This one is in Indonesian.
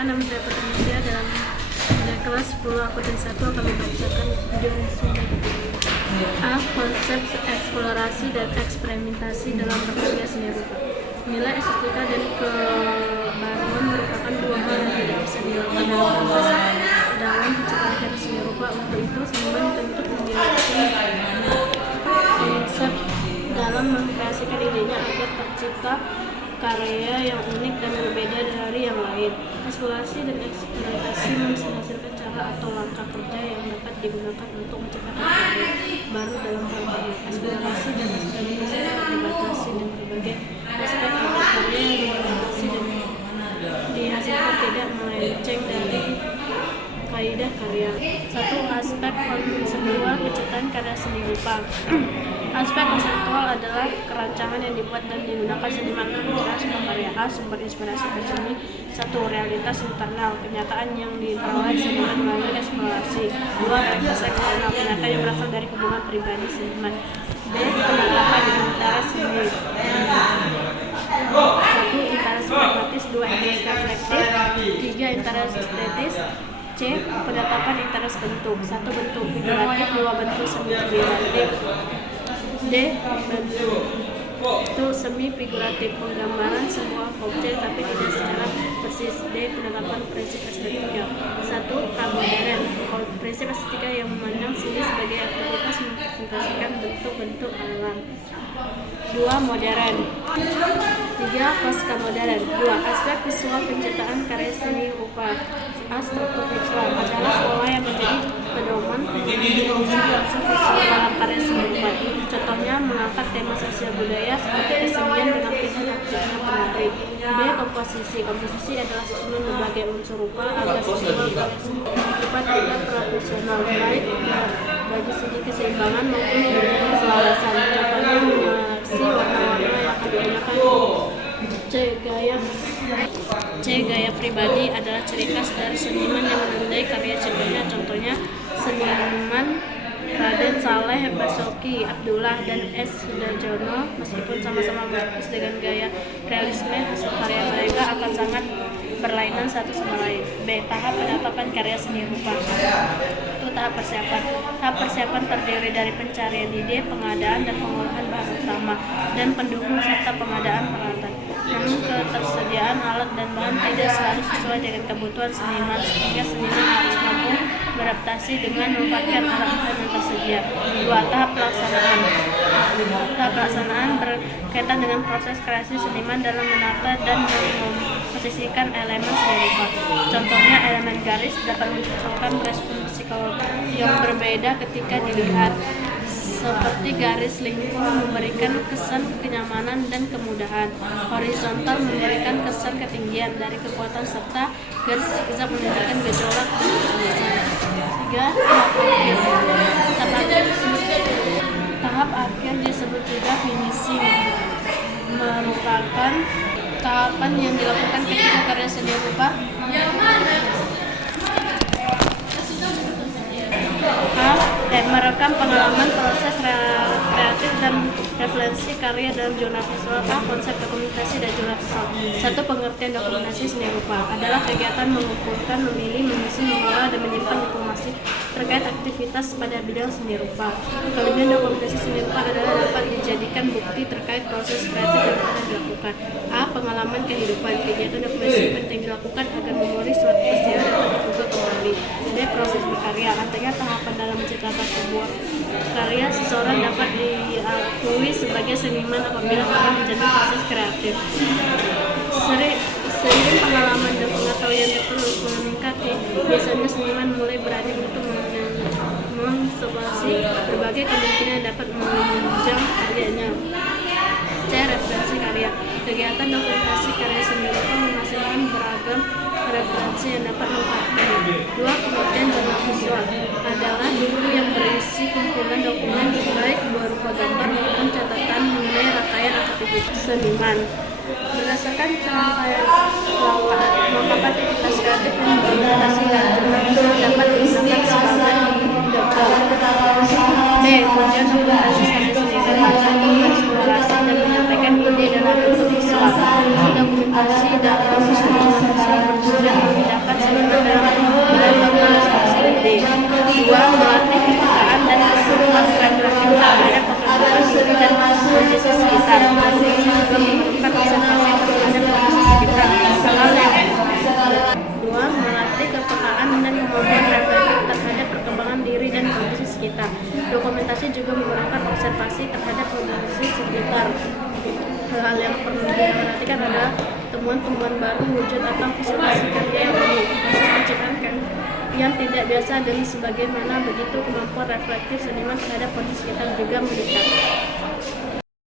Perkenalkan, nama saya Patricia. Dalam kelas 10 akuntansi 1 akan membacakan video resume. A. Konsep eksplorasi dan eksperimentasi dalam berkarya seni rupa. Nilai estetika dan kebaruan merupakan dua hal yang tidak bisa dilakukan dalam proses dalam penciptaan karya seni rupa. Untuk itu, seniman dituntut memiliki konsep dalam mengkreasikan idenya agar tercipta karya yang unik dan berbeda dari yang lain. Eksplorasi dan eksperimentasi menghasilkan cara atau langkah kerja yang dapat digunakan untuk menciptakan karya baru dalam hal karya. Eksplorasi dan eksperimentasi dapat dibatasi dan berbagai aspek agar karya yang dibatasi dan dihasilkan tidak melenceng dari kaidah karya. 1. Aspek konseptual penciptaan karya seni rupa. Aspek konseptual adalah kerancangan yang dibuat dan digunakan seniman untuk menciptakan sebuah karya. A. Sumber inspirasi berseni. 1. Realitas internal, kenyataan yang diperoleh seniman melalui eksplorasi. 2. Realitas eksternal, kenyataan yang berasal dari hubungan pribadi seniman. B. Penangkapan interes seni. 1. Interes pragmatis. 2. Interes reflektif. 3. Interes estetis. C. Penetapan interes bentuk. 1. Bentuk figuratif. 2. Bentuk semi figuratif. D. Bentuk semi figuratif, penggambaran sebuah objek tapi tidak secara persis. D. Penerapan prinsip estetika. 1. Pramodern, prinsip estetika yang memandang seni sebagai aktivitas mempresentasikan bentuk-bentuk alam. 2. Modern. 3. Pasca modern. 2. Aspek visual penciptaan karya seni rupa. A. Struktur visual adalah pola yang menjadi pedoman unsur visual dalam karya seni rupa. Contohnya mengangkat tema sosial budaya seperti kesenian dengan pilihan objek yang menarik. B. Komposisi. Komposisi adalah susunan berbagai unsur rupa agar visual karya seni rupa tidak proporsional, baik bagi segi keseimbangan maupun keselarasan. Contohnya menyeleksi warna-warna yang akan digunakan. C. Gaya pribadi adalah ciri khas dari seniman yang menandai karya ciptanya. Contohnya seniman Raden Saleh Basuki Abdullah dan S. Sudarjono. Meskipun sama-sama melukis dengan gaya realisme, hasil karya mereka akan sangat berlainan satu sama lain. B. Tahap penetapan karya seni rupa. Itu tahap persiapan. Tahap persiapan terdiri dari pencarian ide, pengadaan dan pengolahan bahan utama, dan pendukung serta pengadaan peralatan. Namun ketersediaan alat dan bahan tidak selalu sesuai dengan kebutuhan seniman, sehingga seniman harus mampu beradaptasi dengan memanfaatkan alat-alat yang tersedia. 2. Tahap pelaksanaan. Tahap pelaksanaan berkaitan dengan proses kreasi seniman dalam menata dan memposisikan elemen seni rupa. Contohnya elemen garis dapat memunculkan respon psikologi yang berbeda ketika dilihat, seperti garis lingkung memberikan kesan kenyamanan dan kemudahan, horizontal memberikan kesan ketinggian dari kekuatan, serta garis zigzag menunjukkan gejolak dan kecemasan. 3. Tahap akhir disebut juga finishing, merupakan tahapan yang dilakukan ketika karya seni rupa merekam pengalaman proses kreatif dan referensi karya dalam jurnal visual. A. Konsep dokumentasi dan jurnal visual. 1. Pengertian dokumentasi seni rupa adalah kegiatan mengumpulkan, memilih, mengisi, mengolah, dan menyimpan informasi terkait aktivitas pada bidang seni rupa. Kelebihan dokumentasi seni rupa adalah dapat dijadikan bukti terkait proses kreatif yang pernah dilakukan. A. Pengalaman kehidupan. Kegiatan dokumentasi penting dilakukan agar memori suatu peristiwa dapat dibuka kembali. B. Proses berkarya. Artinya tahapan dalam menciptakan sebuah karya. Seseorang dapat diakui sebagai seniman apabila telah menjalani proses kreatif. Seiring pengalaman dan pengetahuan yang terus meningkati, biasanya seniman mulai berani untuk mengeksplorasi berbagai kemungkinan yang dapat menunjang karyanya. C. Referensi karya. Kegiatan dokumentasi karya seni rupa menghasilkan beragam referensi yang dapat memanfaatkannya. 2. Pengertian jurnal visual adalah buku yang berisi kumpulan dokumen baik berupa gambar maupun catatan mengenai rangkaian aktivitas seniman. Berdasarkan rangkaian aktivitas kreatif yang dokumentasikan, jurnal visual dapat digunakan sebagai dokter. B. Tujuan dokumentasi karya seni rupa. 1. Mengeksplorasi dan menyampaikan ide dalam bentuk visual. Dokumentasi dalam jurnal visual bertujuan memindahkan Dokumentasi juga memerlukan observasi terhadap kondisi sekitar. Hal-hal yang perlu diperhatikan adalah temuan-temuan baru, wujud atau visualisasi karya yang unik, proses penciptaan yang tidak biasa, dan sebagaimana begitu kemampuan reflektif seniman terhadap kondisi sekitar juga meningkat.